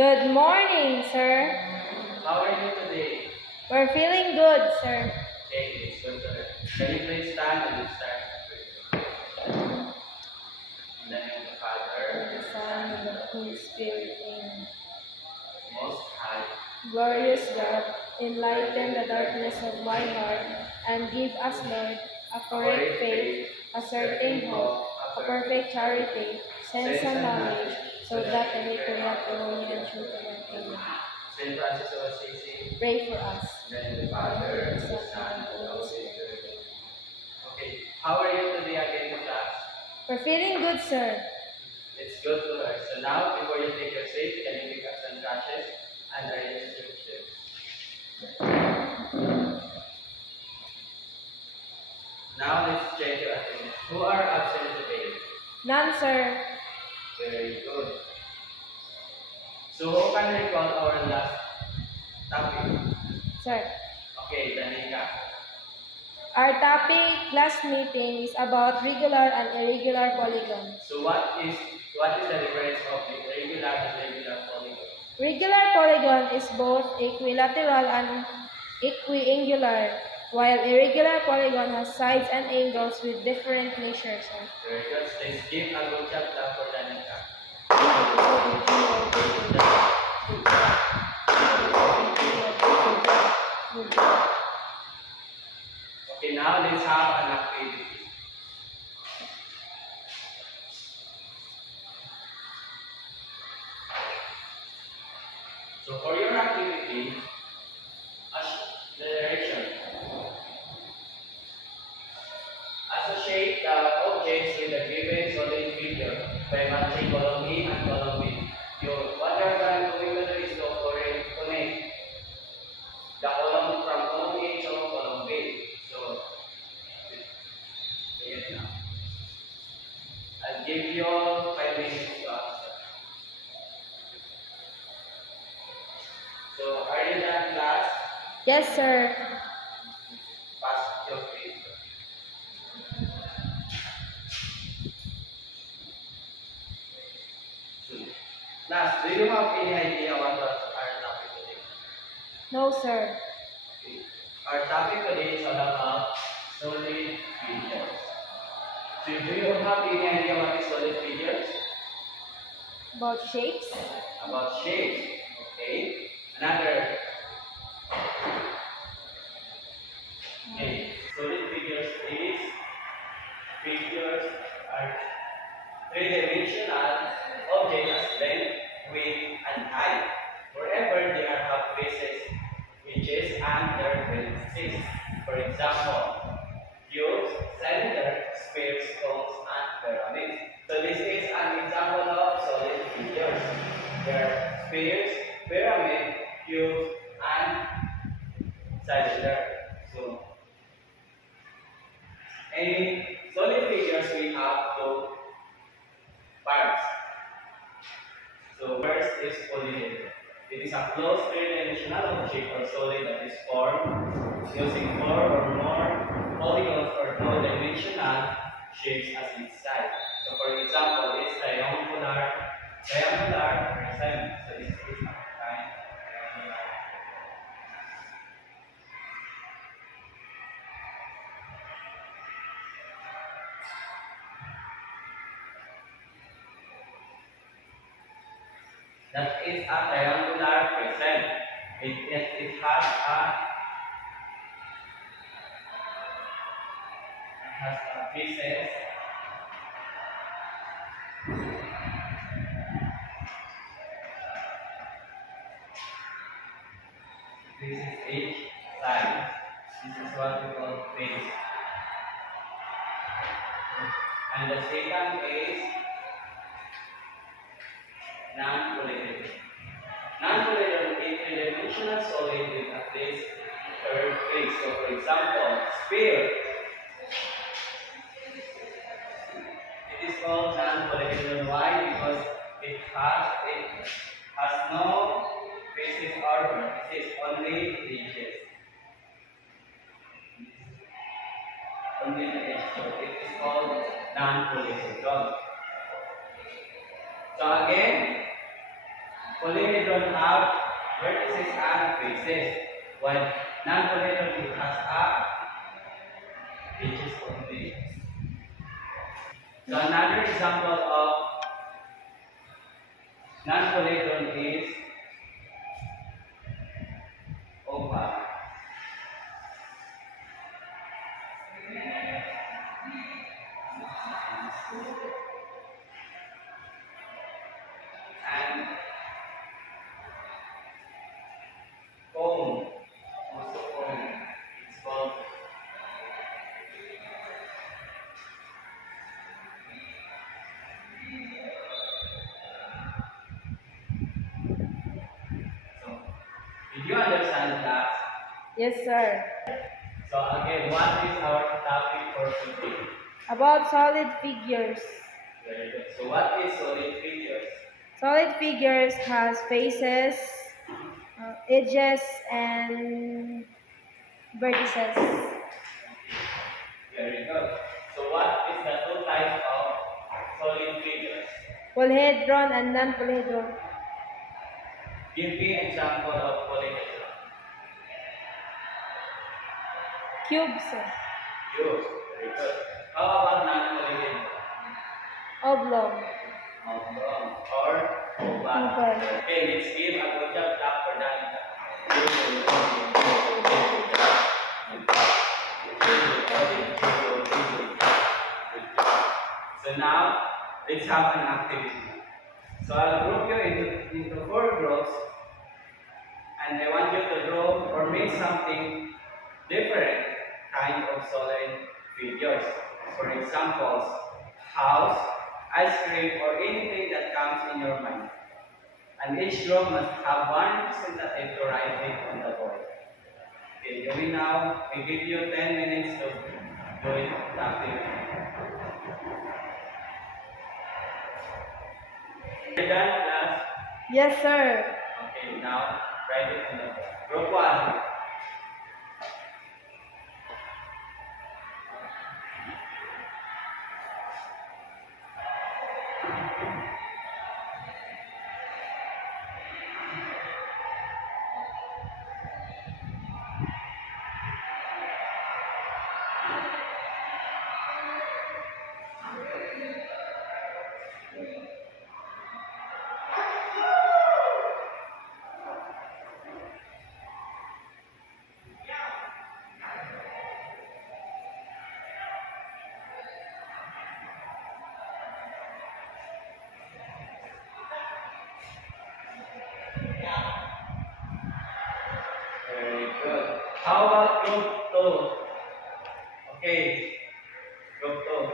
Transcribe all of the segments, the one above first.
Good morning, sir. How are you today? We're feeling good, sir. Okay, it's good to hear. Can you please stand and start? In the name of the Father, The Son and the Holy Spirit, amen. Most High. Glorious God, enlighten the darkness of my heart and give us, Lord, a correct faith, a certain hope, a perfect charity, sense and knowledge, so that I may correct the holy and true command. Amen. Saint Francis of Assisi. Pray for us. In the name of the Father, The the Son Son, and and the the Holy Holy Spirit. Spirit. Okay, how are you today again in class? We're feeling good, sir. It's good to hear. So now, before you take your seat, can you pick up some crutches and arrange your chairs? Now let's check your attendance. Who are absent today? None, sir. Very good. So who can recall our last topic? Sir. Okay, Danica. Our topic last meeting is about regular and irregular polygons. So what is the difference of the regular and irregular polygon? Regular polygon is both equilateral and equiangular, while irregular polygon has sides and angles with different measures. Very good. Let's give a good chapter for Danica. Okay, now let's have an activity. So for your activity, as the direction. Associate the objects with a given solid figure by matching column A and column B. What you're going to do is to connect the column from column A to column B. So, yes, now. I'll give you 5 minutes to answer. So, are you done, class? Yes, sir. Pass your paper. Class, do you have any idea what was our topic today? No, sir. Okay. Our topic today is all about solid figures. So, do you have any idea what is solid figures? About shapes? About shapes. Okay. Another. Okay. Solid figures are three-dimensional objects as length, width, and height. Wherever they are have faces, edges, and their vertices. For example, cubes, cylinder, spheres, cones, and pyramids. So this is an example of solid figures. There are spheres, pyramid, cubes, and cylinder. So in solid figures we have two parts. So first is polyhedron. It is a closed three-dimensional object or solid that is formed using four or more polygons or two-dimensional shapes as its side. So for example, this triangular prism. So this is a triangular. That is a triangular prism. It has a faces. This is each side. This is what we call face. And the second is non-polyhedron. Non-polyhedron is a three-dimensional solid with at least curved face. So for example, sphere. It is called non-polyhedron. Why? Because it has no faces or vertices, only edges. Only the edge. So it is called non-polyhedron. So again, Polyhedron have vertices and faces, while non-polyhedron has edges only. So another example of non-polyhedron is oval. And cone, also cone, it's called. So, did you understand class? Yes, sir. So again, what is our topic for today? About solid figures. Very good. So what is solid figures? Solid figures has faces, edges, and vertices. Very good. So what is the two types of solid figures? Polyhedron and non-polyhedron. Give me example of polyhedron. Cubes, Use. Very good. How about non-polyhedron? oblong, Oblong or oval. oval. Okay, let's give a good job clap for Danica. So now, let's have an activity. So I'll group you into four groups, and I want you to draw or make something different kind of solid figures. For examples, house, ice cream, or anything that comes in your mind. And each group must have one representative to write it on the board. Okay, going now, we give you 10 minutes to do it actively. You done, class? Yes, sir. Okay, now write it on the board. Group 1. Very good. How about group 2? Okay, group 2.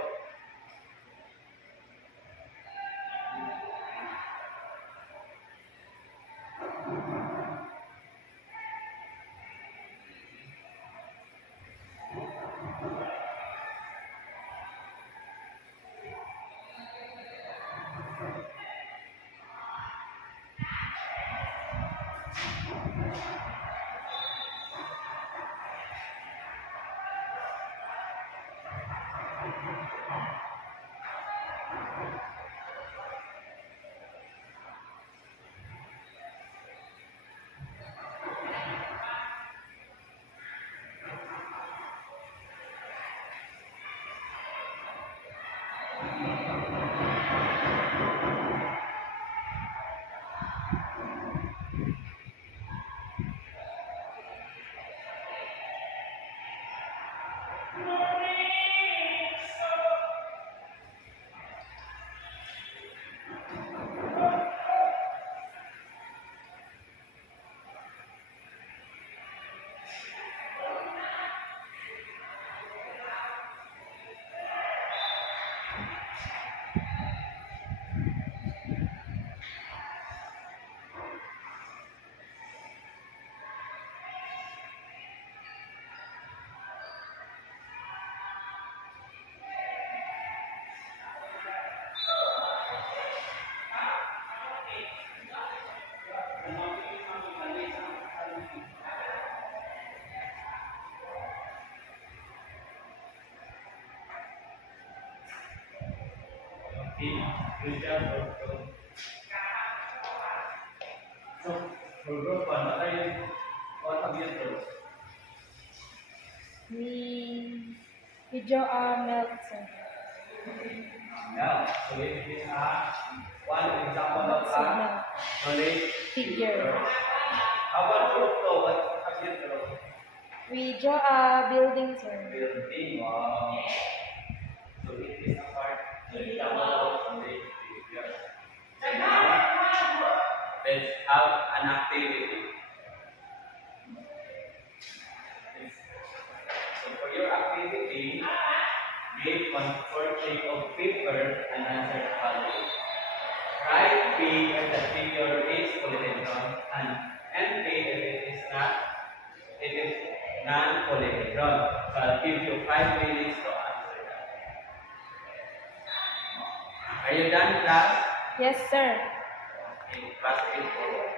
Okay, good job, group 2. For group 1, what have you drawn? We draw a milk, sir. Yeah, so it is one example of So, milk. a solid Figure. How about group 2? What have you drawn? We draw a building, sir. Building. Wow. So it is a part of the example of solid figure. Let's have an activity. So for your activity, give one fourth sheet of paper and answer the following. Write P if the figure is polyhedron and NP if it is non-polyhedron. So I'll give you 5 minutes to answer that. Are you done, class? Yes, sir. Okay, pass it forward.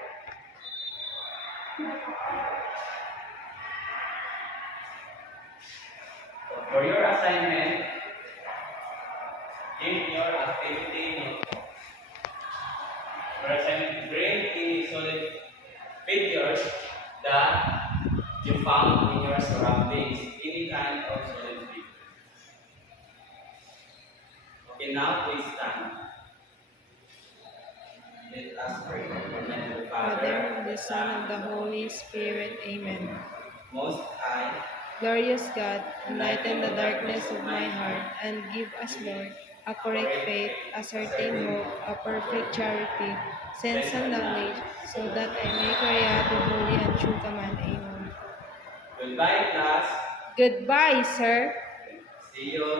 So for your assignment, give your activity notebook. For assignment, bring the solid figures that you found in your surroundings, any kind of solid figure. Okay, now please stand. Let us pray. In the name of the Father, of the Son, of the Holy Spirit. Amen. Most High, Glorious God, enlighten the darkness of my heart, and give us, Lord, a correct faith, a certain hope, a perfect charity, sense and knowledge, so that I may carry out the holy and true command. Amen. goodbye class. Goodbye, sir. See you